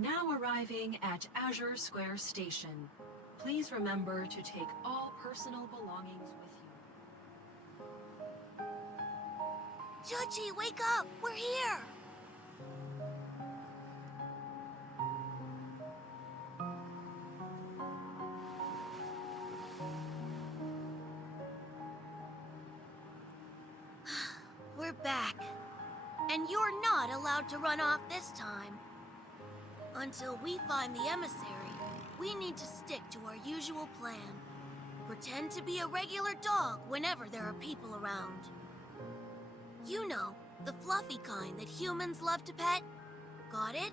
Now arriving at Azure Square Station. Please remember to take all personal belongings with you. Judgy, wake up! We're here! We're back. And you're not allowed to run off this time. Until we find the emissary, we need to stick to our usual plan. Pretend to be a regular dog whenever there are people around. You know, the fluffy kind that humans love to pet. Got it?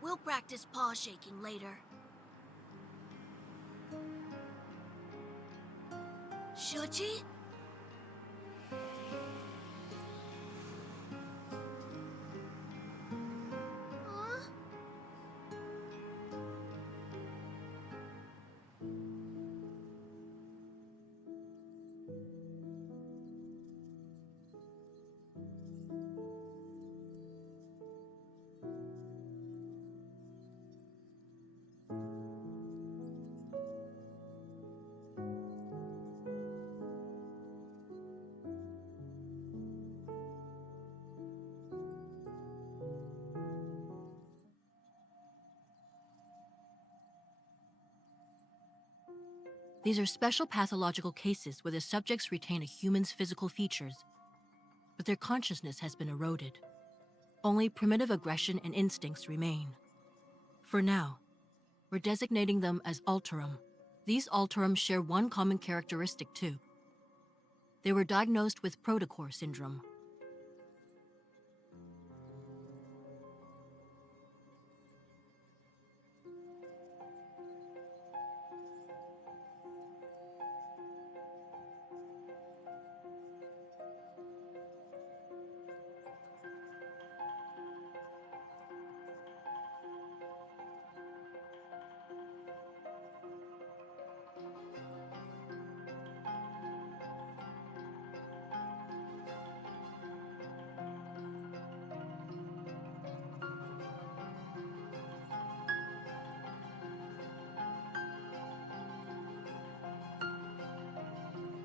We'll practice paw shaking later. Shuji? These are special pathological cases where the subjects retain a human's physical features, but their consciousness has been eroded. Only primitive aggression and instincts remain. For now, we're designating them as Alterum. These Alterum share one common characteristic too. They were diagnosed with protocore syndrome.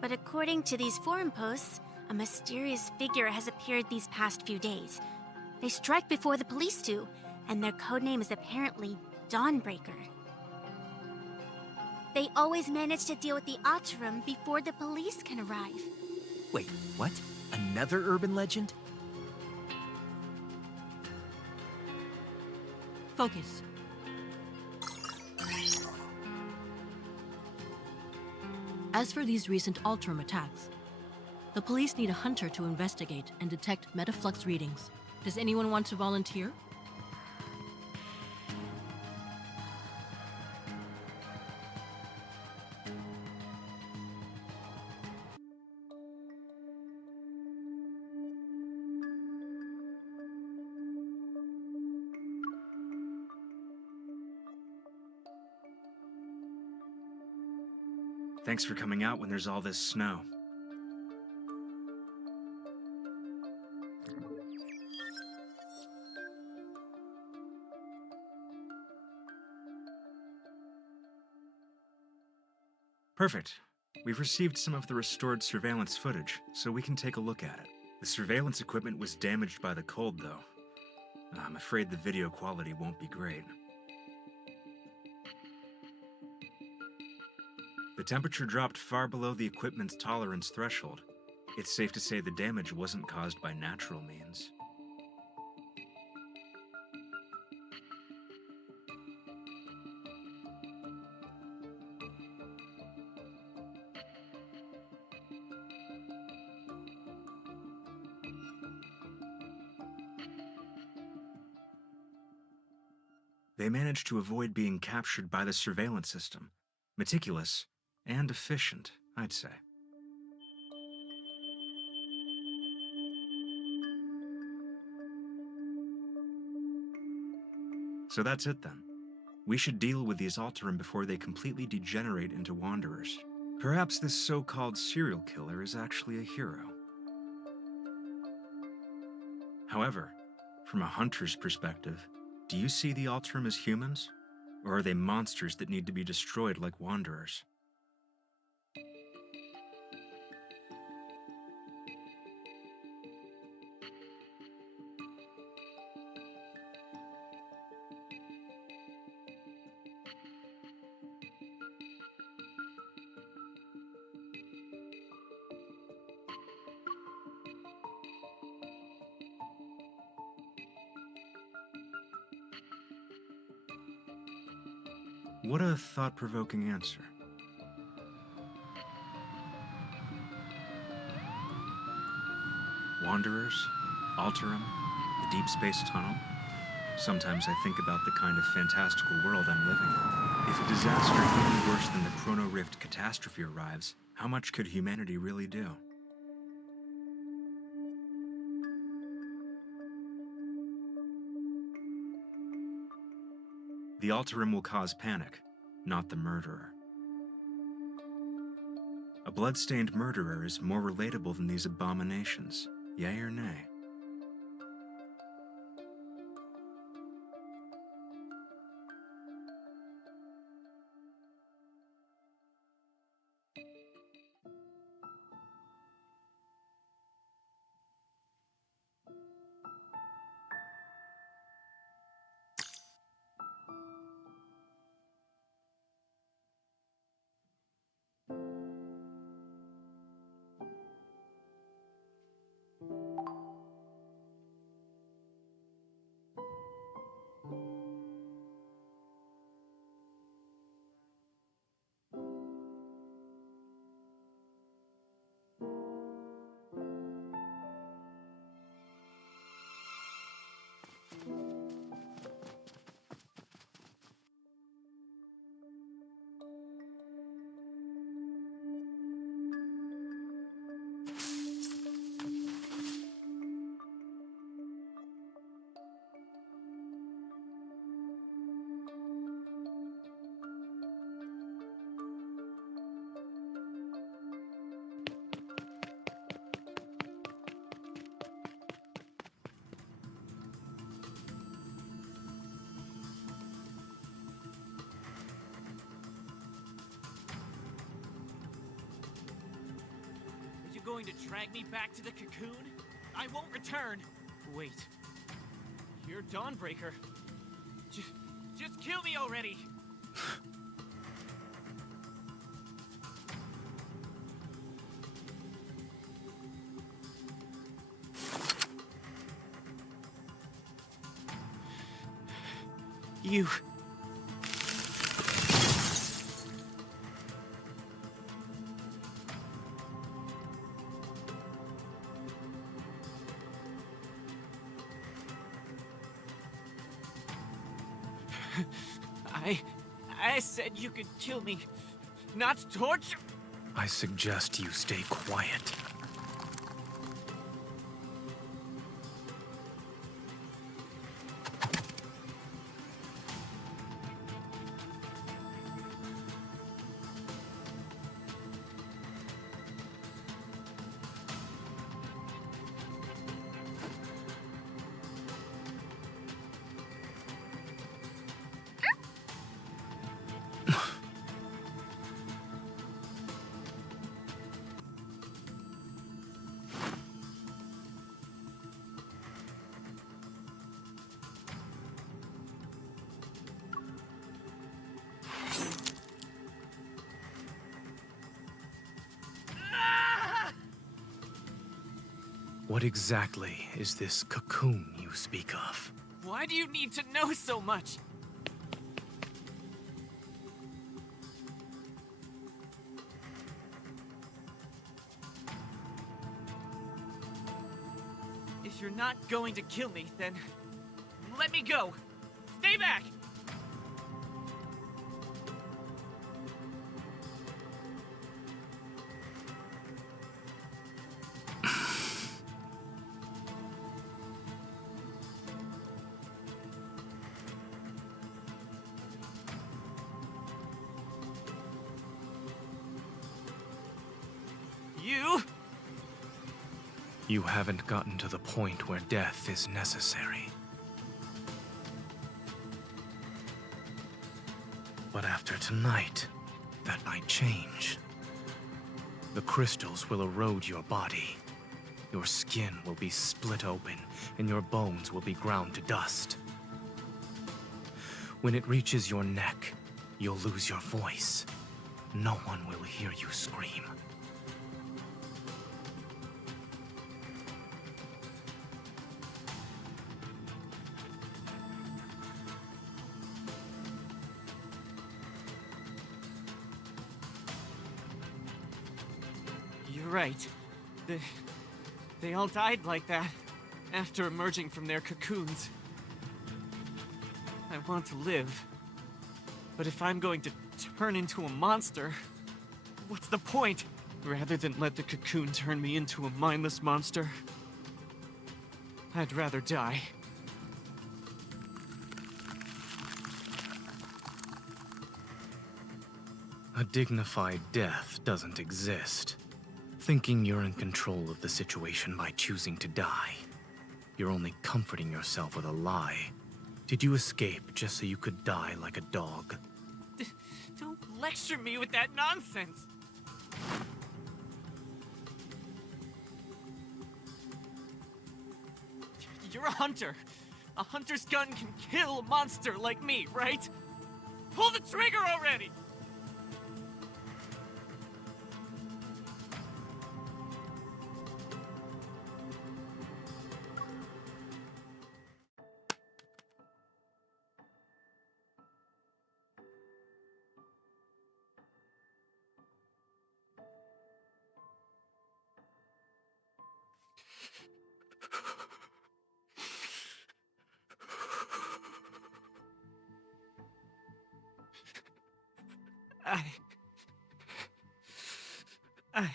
But according to these forum posts, a mysterious figure has appeared these past few days. They strike before the police do, and their codename is apparently Dawnbreaker. They always manage to deal with the Alterum before the police can arrive. Wait, what? Another urban legend? Focus. As for these recent Alterum attacks, the police need a hunter to investigate and detect metaflux readings. Does anyone want to volunteer? Thanks for coming out when there's all this snow. Perfect. We've received some of the restored surveillance footage, so we can take a look at it. The surveillance equipment was damaged by the cold, though. I'm afraid the video quality won't be great. The temperature dropped far below the equipment's tolerance threshold. It's safe to say the damage wasn't caused by natural means. They managed to avoid being captured by the surveillance system. Meticulous and efficient, I'd say. So that's it then. We should deal with these Alterum before they completely degenerate into wanderers. Perhaps this so-called serial killer is actually a hero. However, from a hunter's perspective, Do you see the Alterum as humans? Or are they monsters that need to be destroyed like Wanderers? What a thought-provoking answer. Wanderers, Alterum, the Deep Space Tunnel. Sometimes I think about the kind of fantastical world I'm living in. If a disaster even worse than the Chrono Rift catastrophe arrives, how much could humanity really do? The Alterum will cause panic, not the murderer. A blood-stained murderer is more relatable than these abominations, yay or nay? Going to drag me back to the cocoon? I won't return! Wait. You're Dawnbreaker. Just kill me already! You... I said you could kill me, not torture. I suggest you stay quiet. What exactly is this cocoon you speak of? Why do you need to know so much? If you're not going to kill me, then let me go. Stay back! You haven't gotten to the point where death is necessary. But after tonight, that might change. The crystals will erode your body. Your skin will be split open, and your bones will be ground to dust. When it reaches your neck, you'll lose your voice. No one will hear you scream. You're right. They all died like that, after emerging from their cocoons. I want to live. But if I'm going to turn into a monster, what's the point? Rather than let the cocoon turn me into a mindless monster, I'd rather die. A dignified death doesn't exist. Thinking you're in control of the situation by choosing to die. You're only comforting yourself with a lie. Did you escape just so you could die like a dog? Don't lecture me with that nonsense! You're a hunter. A hunter's gun can kill a monster like me, right? Pull the trigger already! I...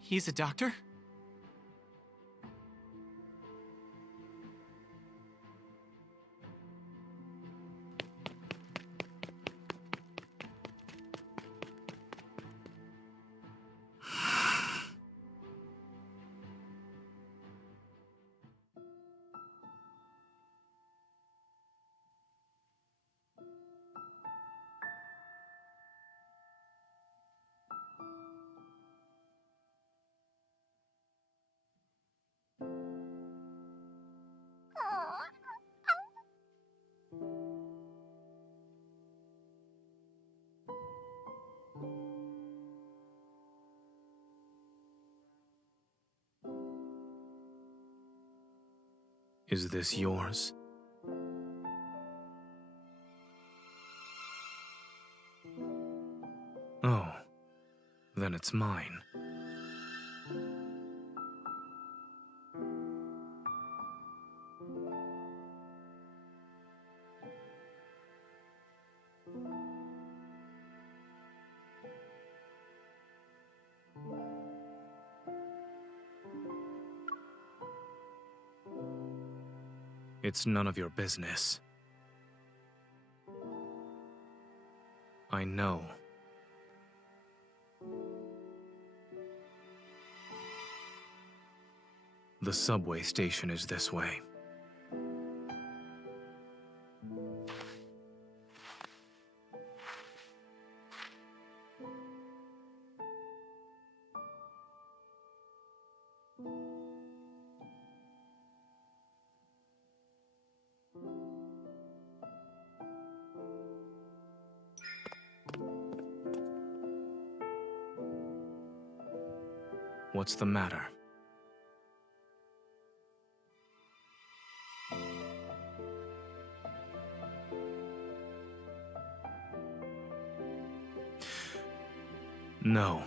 He's a doctor? Is this yours? Oh, then it's mine. It's none of your business. I know. The subway station is this way. What's the matter? No,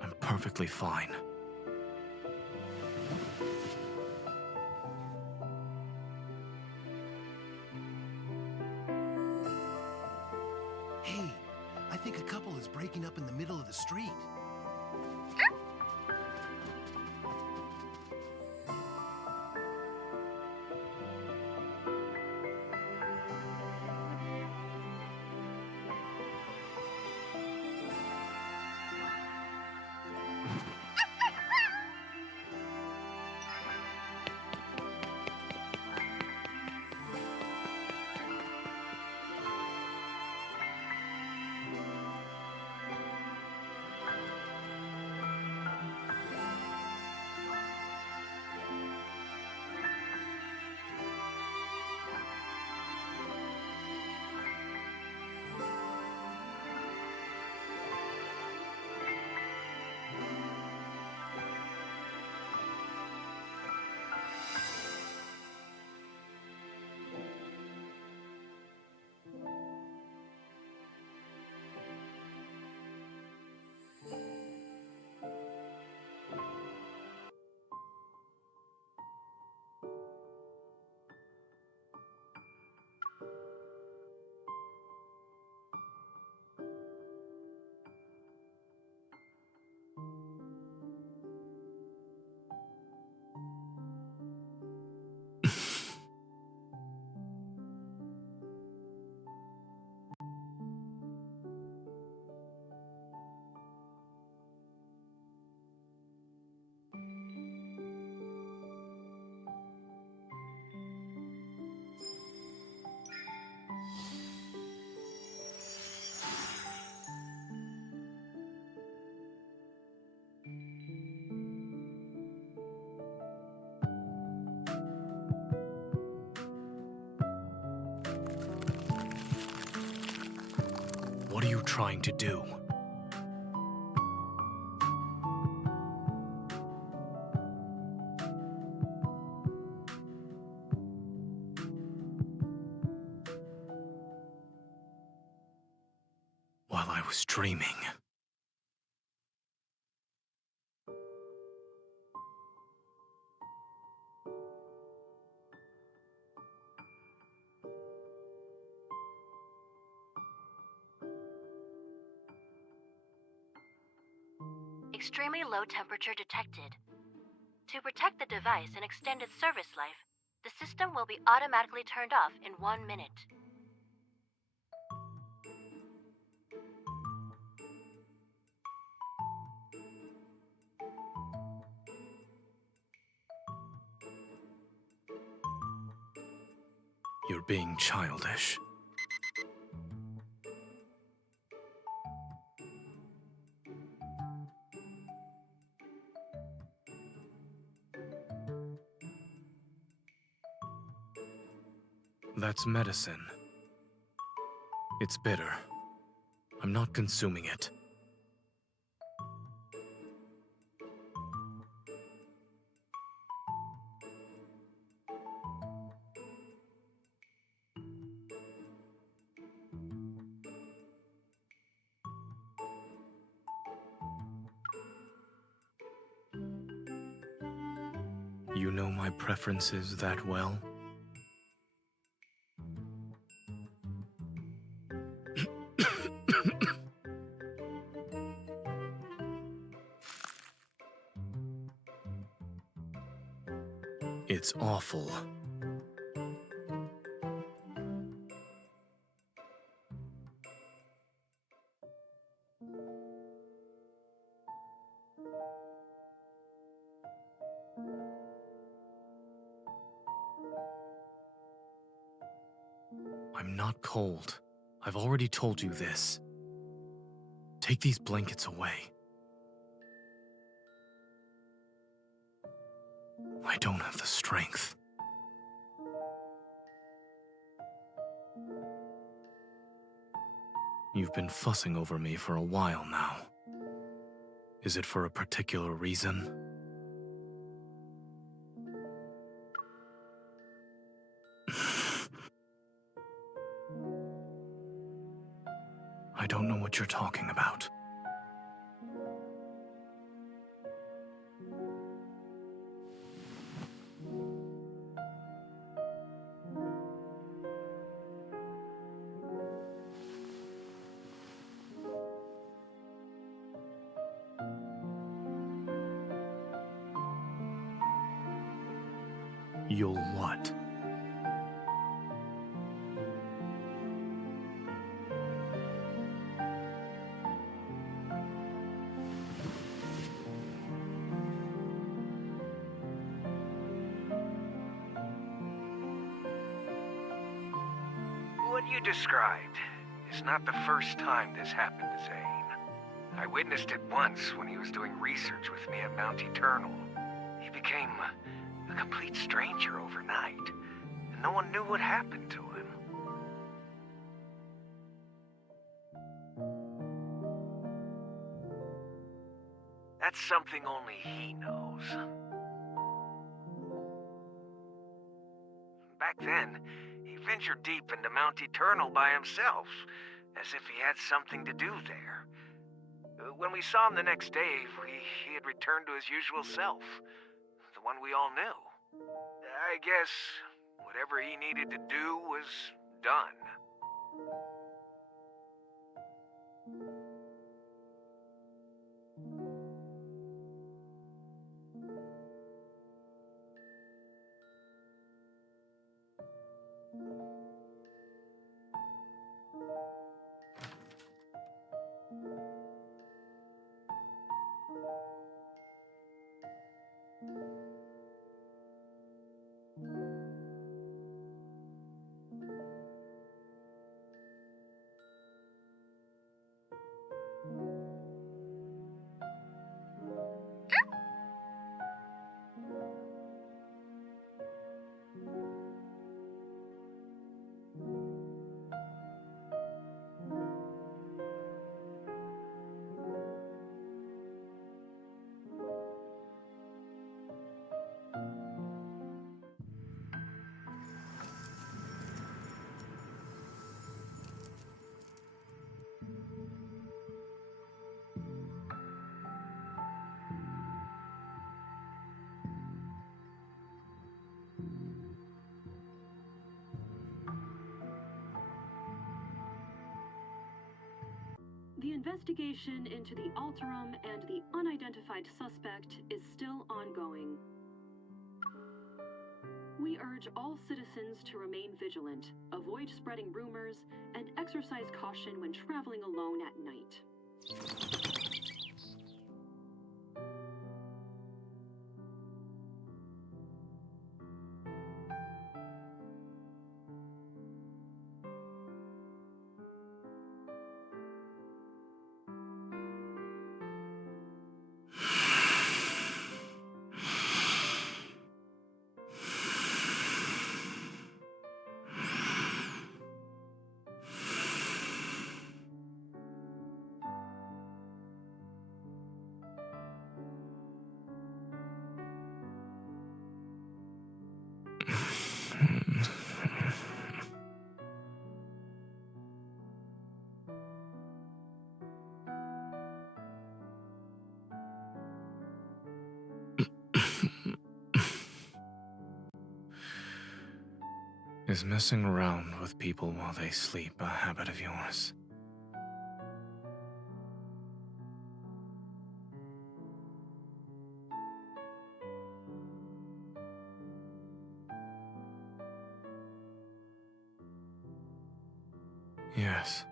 I'm perfectly fine. Hey, I was breaking up in the middle of the street. What are you trying to do? While I was dreaming. Extremely low temperature detected. To protect the device and extend its service life, the system will be automatically turned off in 1 minute. You're being childish. That's medicine. It's bitter. I'm not consuming it. You know my preferences that well? It's awful. I'm not cold. I've already told you this. Take these blankets away. I don't have the strength. You've been fussing over me for a while now. Is it for a particular reason? I don't know what you're talking about. You'll what? What you described is not the first time this happened to Zayne. I witnessed it once when he was doing research with me at Mount Eternal. He became a complete stranger overnight, and no one knew what happened to him. That's something only he knows. Back then, he ventured deep into Mount Eternal by himself, as if he had something to do there. When we saw him the next day, he had returned to his usual self, the one we all knew. I guess whatever he needed to do was done. The investigation into the Alterum and the unidentified suspect is still ongoing. We urge all citizens to remain vigilant, avoid spreading rumors, and exercise caution when traveling alone at night. Is messing around with people while they sleep a habit of yours? Yes.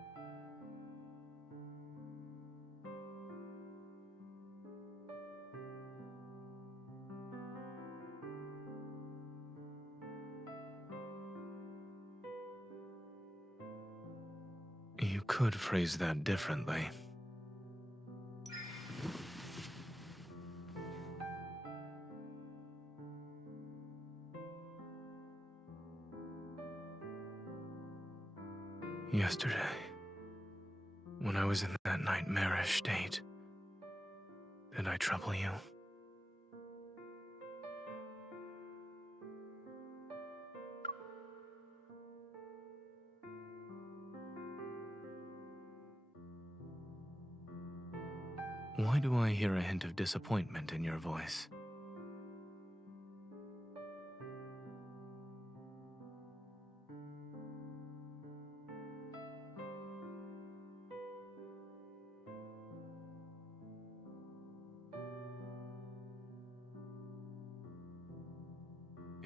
You could phrase that differently. Yesterday, when I was in that nightmarish state, did I trouble you? Why do I hear a hint of disappointment in your voice?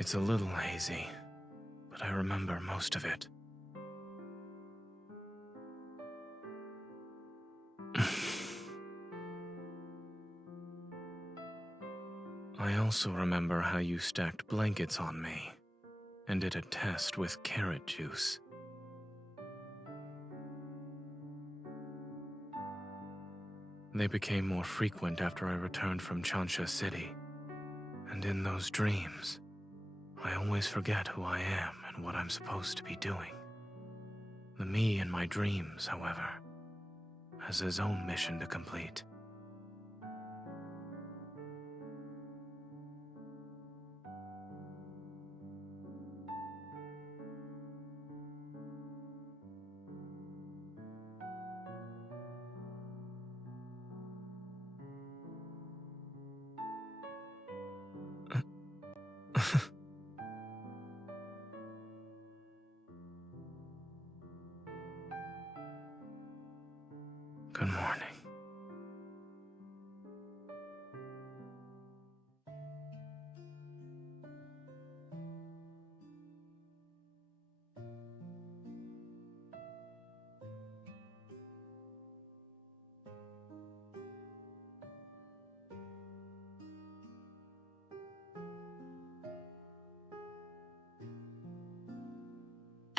It's a little hazy, but I remember most of it. I also remember how you stacked blankets on me and did a test with carrot juice. They became more frequent after I returned from Chansha City. And in those dreams, I always forget who I am and what I'm supposed to be doing. The me in my dreams, however, has his own mission to complete. Good morning.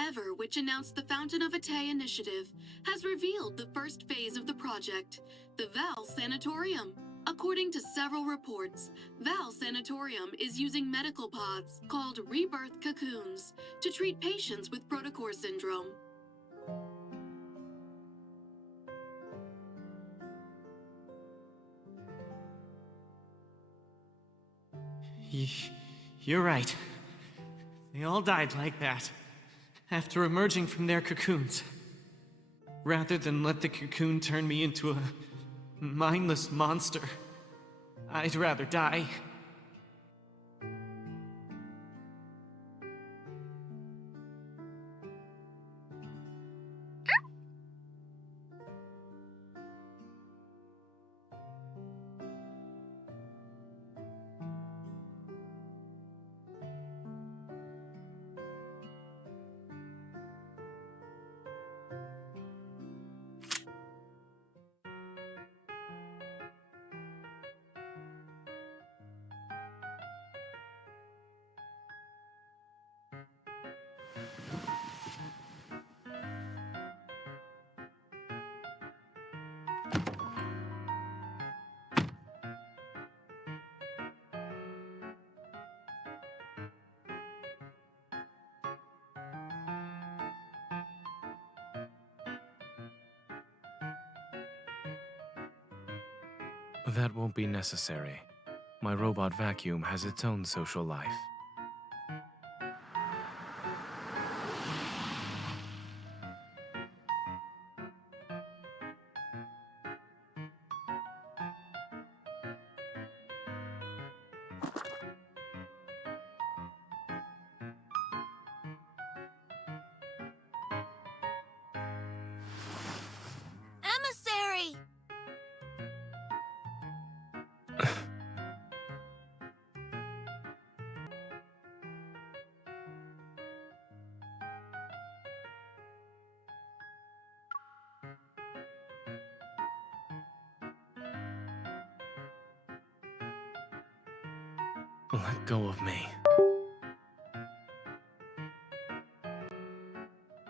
Ever, which announced the Fountain of Atay initiative, has revealed the first phase of the project, the Val Sanatorium. According to several reports, Val Sanatorium is using medical pods called rebirth cocoons to treat patients with protocore syndrome. You're right. They all died like that, after emerging from their cocoons. Rather than let the cocoon turn me into a mindless monster, I'd rather die. That won't be necessary. My robot vacuum has its own social life. Emissary! Let go of me.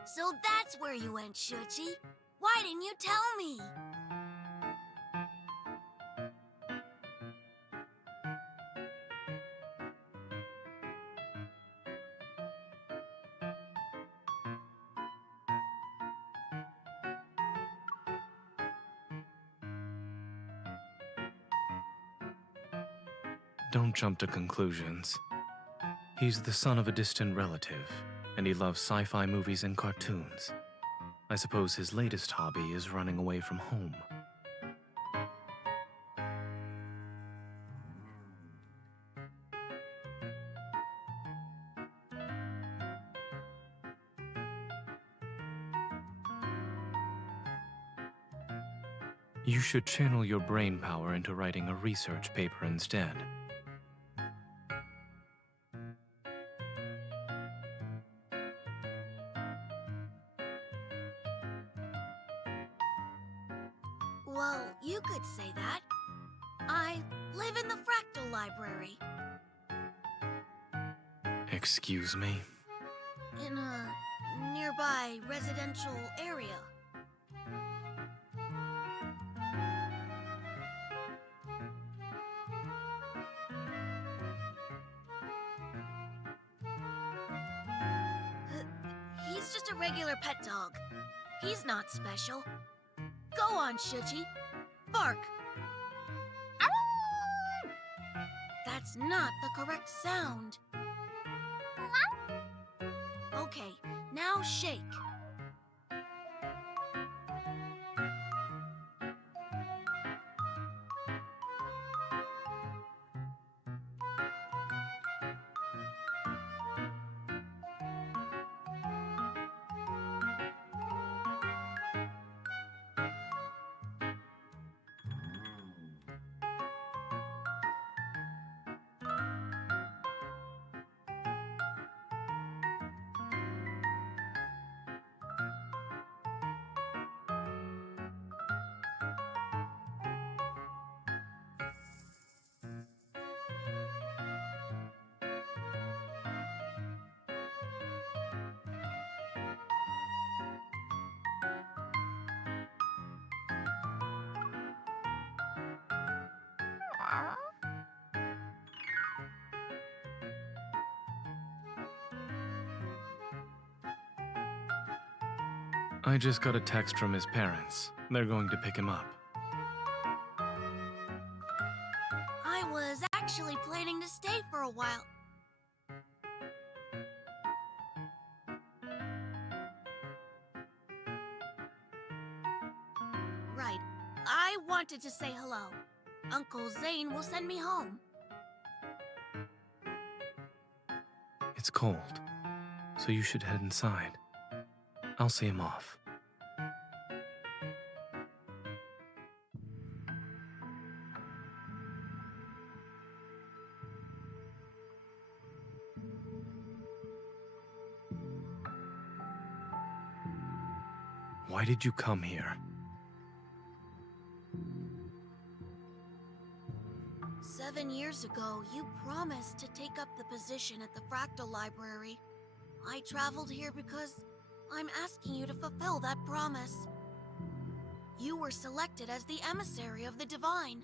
So that's where you went, Shuchi. Why didn't you tell me? Don't jump to conclusions. He's the son of a distant relative, and he loves sci-fi movies and cartoons. I suppose his latest hobby is running away from home. You should channel your brain power into writing a research paper instead. Well, you could say that. I live in the Fractal Library, Excuse me? in a nearby residential area. He's just a regular pet dog. He's not special. Go on, Shuji. Bark. That's not the correct sound. Okay, now shake. I just got a text from his parents. They're going to pick him up. I was actually planning to stay for a while. Right. I wanted to say hello. Uncle Zayne will send me home. It's cold, so you should head inside. I'll see him off. Why did you come here? 7 years ago, you promised to take up the position at the Fractal Library. I traveled here because I'm asking you to fulfill that promise. You were selected as the emissary of the Divine.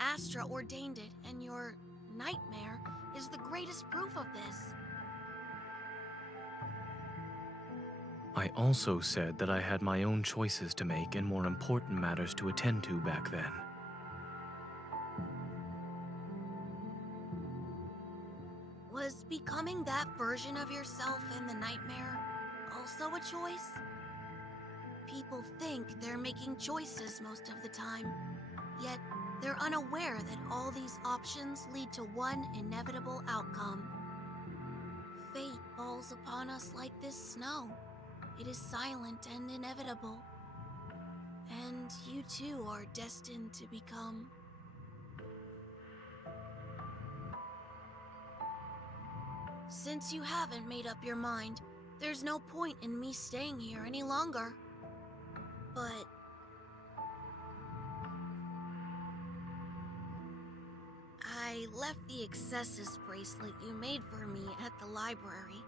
Astra ordained it, and your nightmare is the greatest proof of this. I also said that I had my own choices to make and more important matters to attend to back then. Was becoming that version of yourself in the nightmare also a choice? People think they're making choices most of the time, yet they're unaware that all these options lead to one inevitable outcome. Fate falls upon us like this snow. It is silent and inevitable. And you too are destined to become... Since you haven't made up your mind, there's no point in me staying here any longer. But... I left the excesses bracelet you made for me at the library.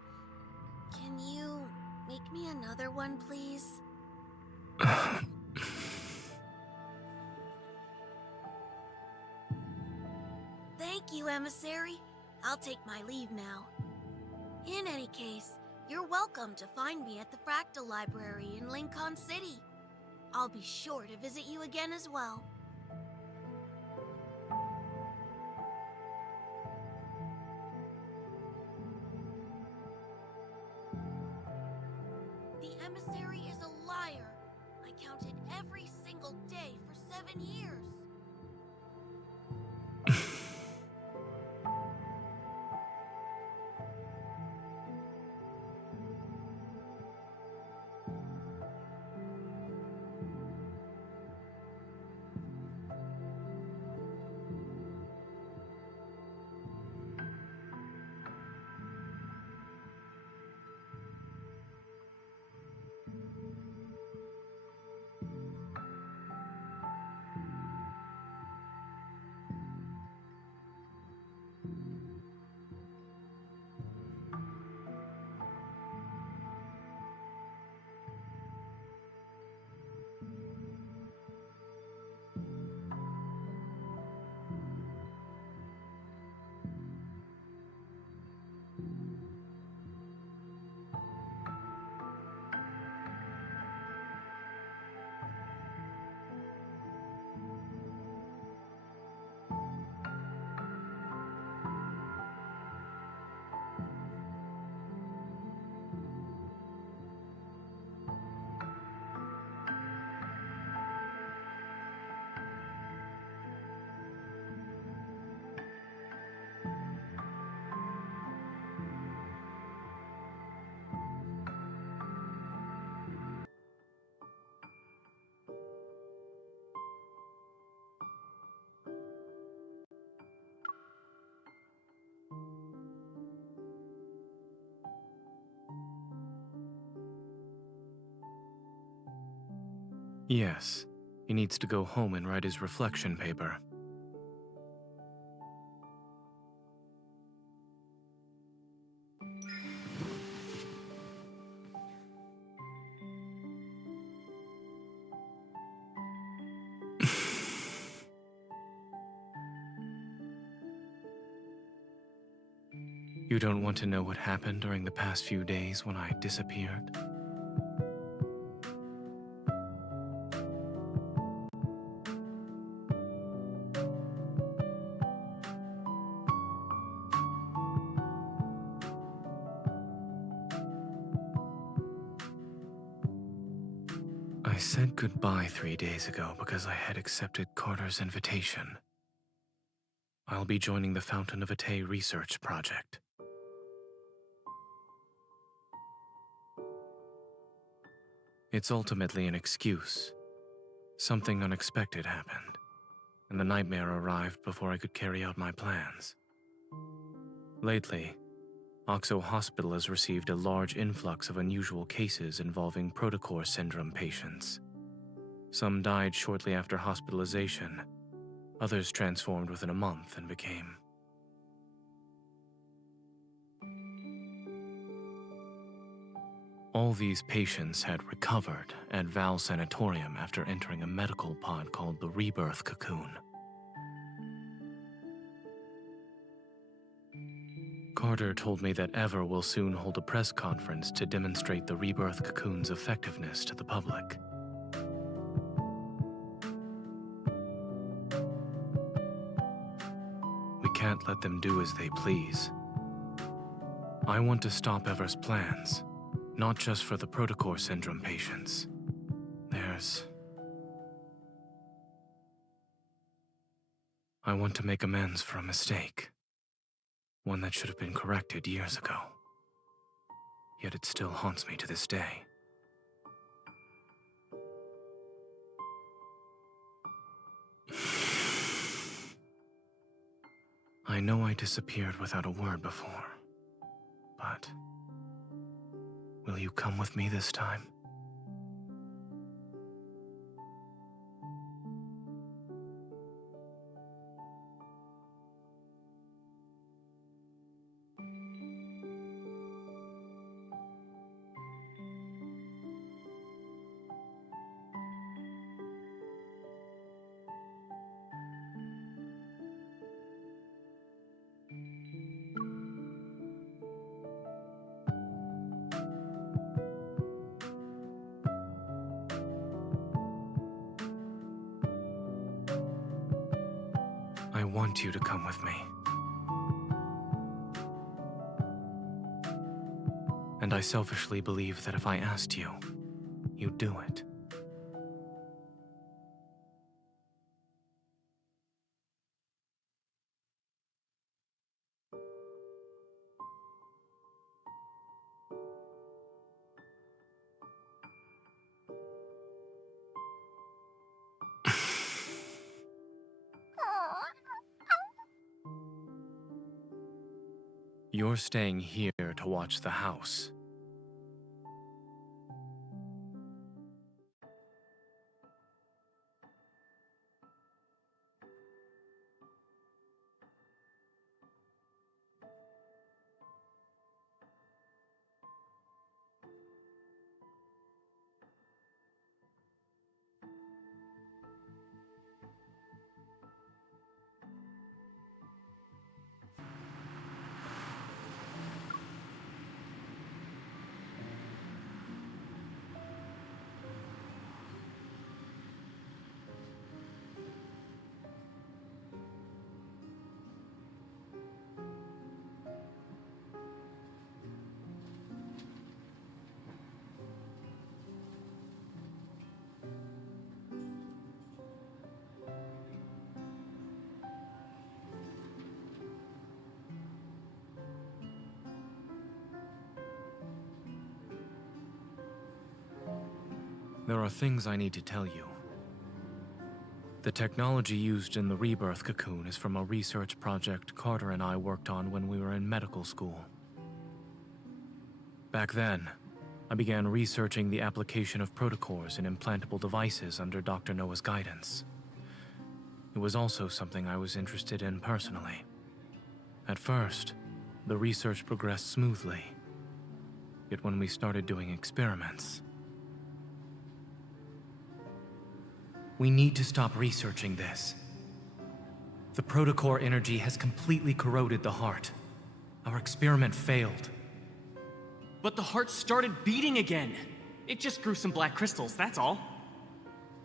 Can you make me another one, please? Thank you, Emissary. I'll take my leave now. In any case, you're welcome to find me at the Fractal Library in Lincoln City. I'll be sure to visit you again as well. The emissary is a liar. I counted every single day for 7 years. Yes, he needs to go home and write his reflection paper. You don't want to know what happened during the past few days when I disappeared? I said goodbye 3 days ago because I had accepted Carter's invitation. I'll be joining the Fountain of Atay research project. It's ultimately an excuse. Something unexpected happened, and the nightmare arrived before I could carry out my plans. Lately, Oxo Hospital has received a large influx of unusual cases involving protocore syndrome patients. Some died shortly after hospitalization. Others transformed within a month and became... All these patients had recovered at Val Sanatorium after entering a medical pod called the Rebirth Cocoon. Carter told me that Ever will soon hold a press conference to demonstrate the Rebirth Cocoon's effectiveness to the public. We can't let them do as they please. I want to stop Ever's plans. Not just for the protocore syndrome patients. I want to make amends for a mistake. One that should have been corrected years ago. Yet it still haunts me to this day. I know I disappeared without a word before, but... will you come with me this time? I want you to come with me. And I selfishly believe that if I asked you, you'd do it. You're staying here to watch the house. There are things I need to tell you. The technology used in the Rebirth Cocoon is from a research project Carter and I worked on when we were in medical school. Back then, I began researching the application of protocors in implantable devices under Dr. Noah's guidance. It was also something I was interested in personally. At first, the research progressed smoothly. Yet when we started doing experiments... We need to stop researching this. The protocore energy has completely corroded the heart. Our experiment failed. But the heart started beating again. It just grew some black crystals, that's all.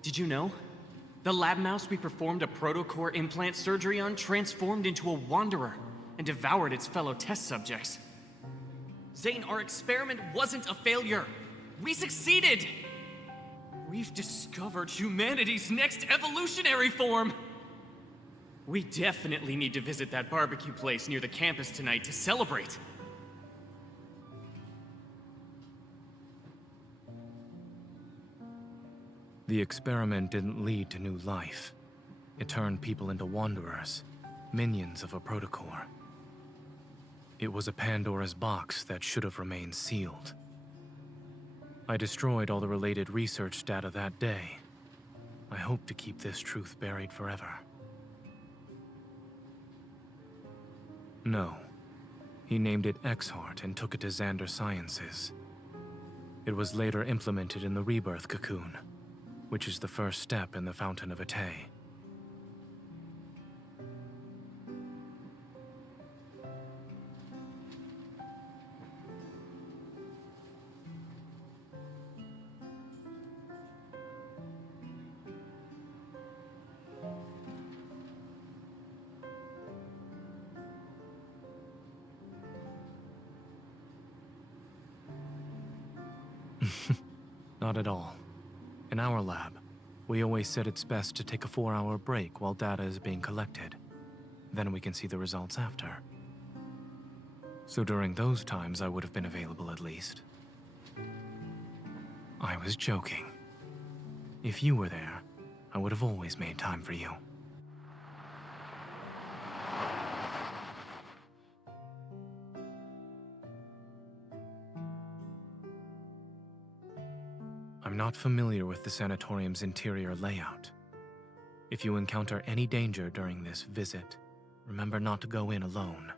Did you know? The lab mouse we performed a protocore implant surgery on transformed into a wanderer and devoured its fellow test subjects. Zayne, our experiment wasn't a failure. We succeeded! We've discovered humanity's next evolutionary form! We definitely need to visit that barbecue place near the campus tonight to celebrate. The experiment didn't lead to new life. It turned people into wanderers, minions of a protocore. It was a Pandora's box that should have remained sealed. I destroyed all the related research data that day. I hope to keep this truth buried forever. No. He named it X-Heart and took it to Xander Sciences. It was later implemented in the rebirth cocoon, which is the first step in the Fountain of Atay. Not at all. In our lab, we always said it's best to take a 4-hour break while data is being collected. Then we can see the results after. So during those times, I would have been available at least. I was joking. If you were there, I would have always made time for you. I'm not familiar with the sanatorium's interior layout. If you encounter any danger during this visit, remember not to go in alone.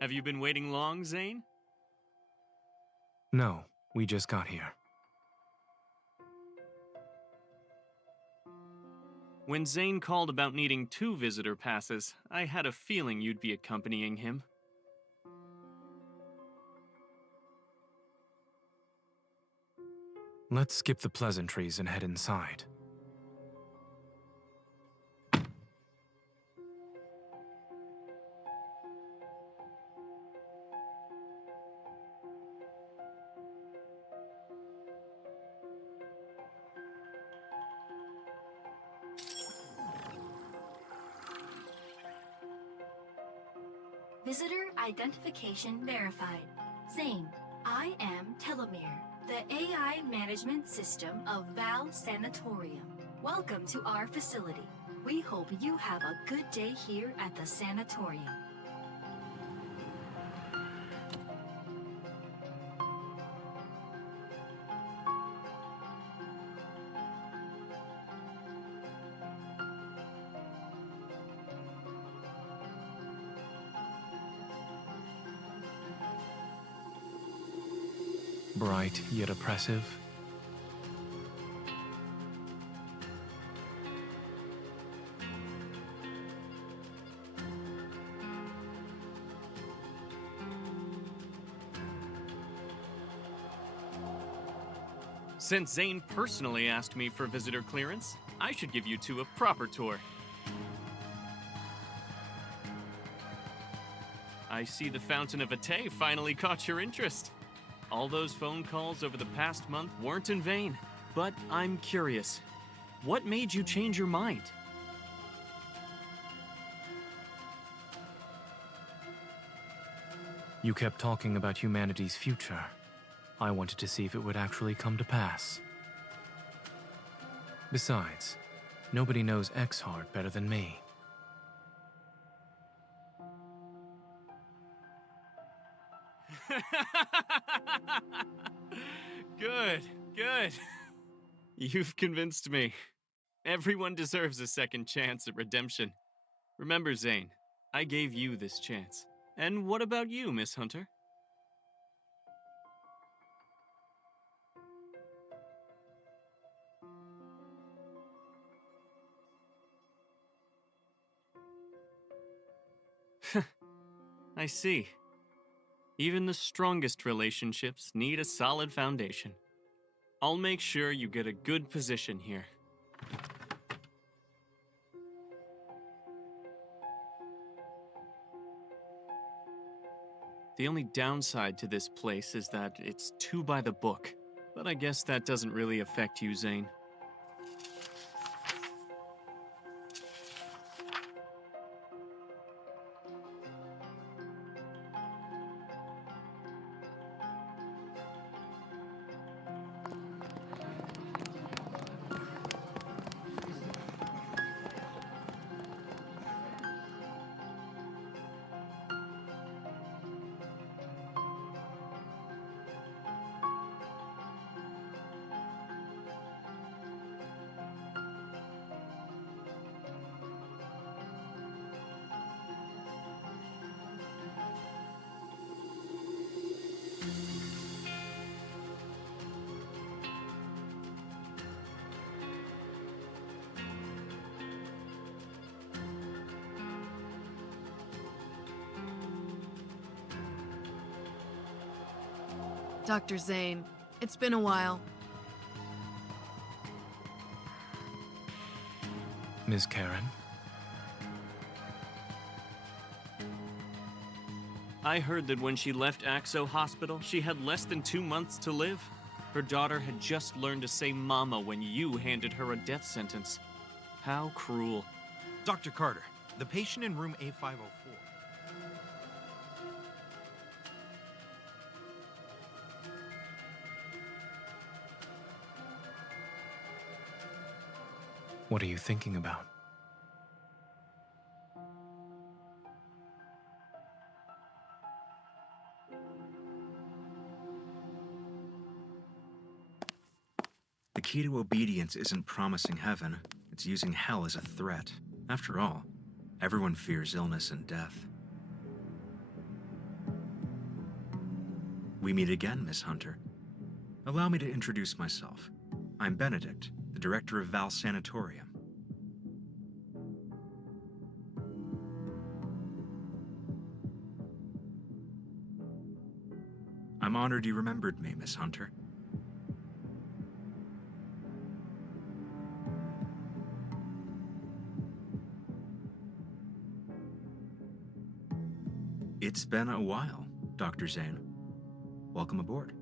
Have you been waiting long, Zayne? No, we just got here. When Zayne called about needing 2 visitor passes, I had a feeling you'd be accompanying him. Let's skip the pleasantries and head inside. Visitor identification verified. Zayne, I am Telomere, the AI management system of Val Sanatorium. Welcome to our facility. We hope you have a good day here at the sanatorium. Bright yet oppressive. Since Zayne personally asked me for visitor clearance, I should give you 2 a proper tour. I see the Fountain of Atay finally caught your interest. All those phone calls over the past month weren't in vain. But I'm curious, what made you change your mind? You kept talking about humanity's future. I wanted to see if it would actually come to pass. Besides, nobody knows X-Heart better than me. Good, good. You've convinced me. Everyone deserves a second chance at redemption. Remember, Zayne, I gave you this chance. And what about you, Miss Hunter? I see. Even the strongest relationships need a solid foundation. I'll make sure you get a good position here. The only downside to this place is that it's too by the book. But I guess that doesn't really affect you, Zayne. Dr. Zayne, it's been a while. Ms. Karen? I heard that when she left Axo Hospital, she had less than 2 months to live. Her daughter had just learned to say mama when you handed her a death sentence. How cruel. Dr. Carter, the patient in room A504. What are you thinking about? The key to obedience isn't promising heaven, it's using hell as a threat. After all, everyone fears illness and death. We meet again, Miss Hunter. Allow me to introduce myself. I'm Benedict, the director of Val Sanatorium. I'm honored you remembered me, Miss Hunter. It's been a while, Dr. Zayne. Welcome aboard.